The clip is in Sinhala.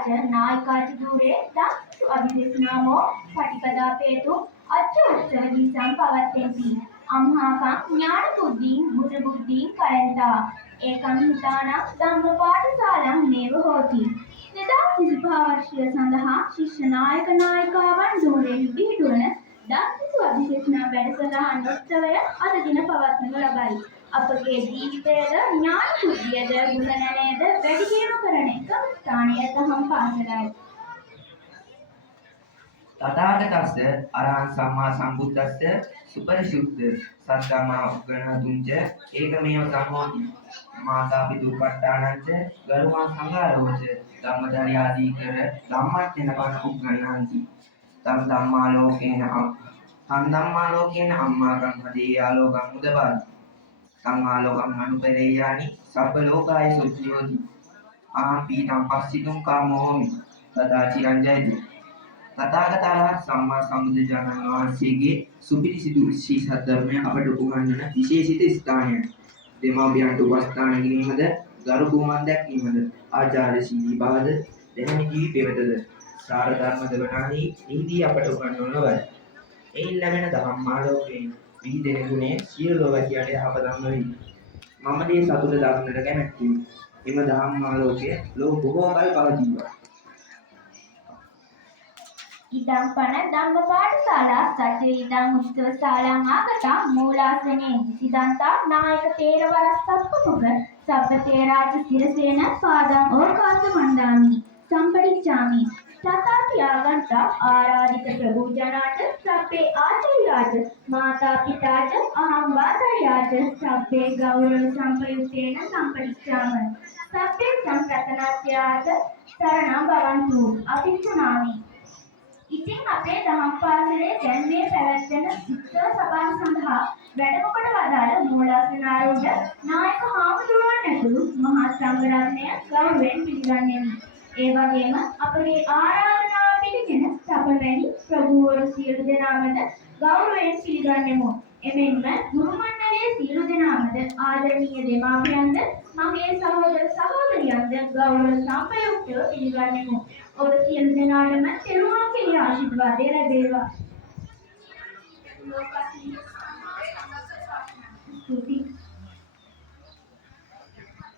නායකාච නායිකාච ධූරේ දක්ෂ අධිදේශනාමෝ පටිපදාපේතු අච්ච උත්සවදී සම්පවත්තෙන්ති අම්හාකං ඥාන බුද්ධින් බුද්ධ බුද්ධින් කරන්තා ඒකං හිතානං ධම්ම පාඨශාලං නේව හෝති 2025 වර්ෂය සඳහා ශිෂ්‍ය නායක නායිකාවන් ධූරෙහි පිහිටුවන දක්ෂ අධිදේශනා වැඩසටහන් උත්සවය අද දින පවත්වනු ලබයි. අපගේ ජීවිතයේද ඥාන බුද්ධියද ගුණනයද වැඩි දියුණු කරන එක ස්ථානීය දහම් පාසලයි. තථාගතස්ස අරහං සම්මා සම්බුද්දස්ස සුපරිශුද්ධ සද්ධම්මා උග්ගණතුංච ඒකමේව සම්මෝති මාතා පිතුපට්ඨානංච ගරුමා සංඝාරෝච ධම්මචර්යාදී කර ධම්මච්චන පන උග්ගණන්ති තම් ධම්මාලෝකේන අම්මාකං හදේ ආලෝකං උදපාදි සංආලෝකං අනුපරේයානි සබ්බ ලෝකාය සුද්ධියෝති ආපීතං පස්සිතුං කාමෝමි තථා චිරංජයති තථාගතයන් සම්මා සම්බුදුජානක වහන්සේගේ සුපිරිසිදු ශ්‍රී සද්ධර්මය අපට උගන්වන විශේෂිත ස්ථානයක්. දෙමාපියන්ට උපස්ථාන කිරීමද, ගරු බුහුමන් දැක්වීමද, ආචාර්ය ශීලී බවද, දෙවැනි ජීවිතයටද සාර ධර්ම දෙවනාදී නිදී අපට උගන්වන ලබයි. එයින් ලැබෙන ධම්මාලෝකයෙන් විහිදෙන ගුණය සියලු ලෝකයට යහපතක්ම වෙයි. මම මේ සතුට දක්නට කැමැත්තෙමි. එම ධම්මාලෝකය ලෝක බොහෝ කල් පවතිවා. ඉදං පන ධම්ම පාඨශාලා සච්චේ ඉදං උත්සවශාලං ආගතං මූලාසනේ සිද්ධාන්තා නායක තේරවර සත්පුතුක සබ්බ තේරාච සිරසේන පාදං ඕකාස මණ්ඩාමි සම්පරිච්ඡාමි තථාපි ආගන්ත ආරාධිත ප්‍රභු ජනාට සබ්බේ ආචාර්යාච මාතා පිතාච අහං වාසයාච සබ්බේ ගෞරව සම්පයුත්තේන සම්පරිච්ඡාම සබ්බේ සම්ප්‍රතනාත්‍යාච සරණං භවන්තු අතිච්ඡනාමි. ඉතින් අපේ දහම් පාසලේ දැන් මේ පැවැත්වෙන උත්සව සභාව සඳහා වැඩම කොට වදාළ මූලාසනාරූඪ නායක හාමුදුරුවන් ඇතුළු මහා සංඝරත්නය ගෞරවයෙන් පිළිගන්නෙමි. ඒ වගේම අපගේ ආරාධනාව පිළිගෙන සපවැනි ප්‍රභූවරු සියලු දෙනාමද ගෞරවයෙන් පිළිගන්නෙමු. එමෙන්ම ගුරු මණ්ඩලයේ සියලු දෙනාමද ආදරණීය දෙමාපියන්ද මගේ සහෝදර සහෝදරියන්ද ගෞරව සම්පයුක්තව පිළිගන්නෙමු. ඔබ සියලු දෙනාටම තෙරුවන්ගේ ආශිර්වාදය ලැබේවා.